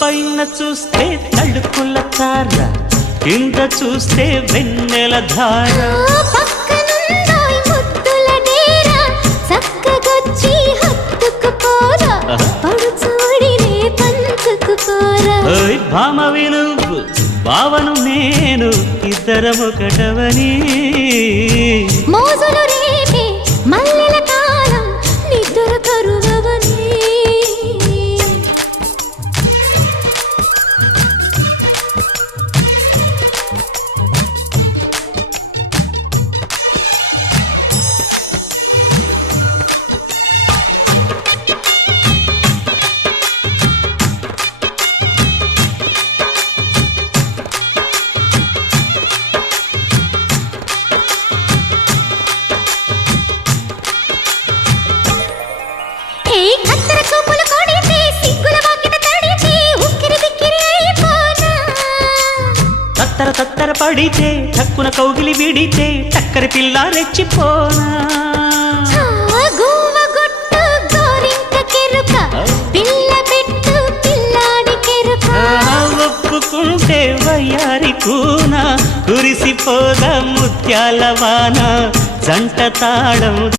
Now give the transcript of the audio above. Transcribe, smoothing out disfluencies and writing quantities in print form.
పైన చూస్తే తడుకుల తార, కింద చూస్తే వెన్నెల ధార. పక్కనుందోయ్ ముద్దుల డేరా, చక్కగొచ్చి హత్తుకుపోరా, పడుచూడినే పంచుకుపోరా. ఓయ్ భామ వినువు, భావను నేను, ఇద్దరమొకటవని. మోజులు రేపే మల్లెల కాలం, నిద్ర కరువవని. తత్తర తత్తర పడితే టక్కున కౌగిలి విడితే టక్కరి పిల్ల రెచ్చిపోనా. ఒప్పుకుంటే వయ్యారి కూన, కురిసిపోద ముత్యాల వాన, జంట తాళం.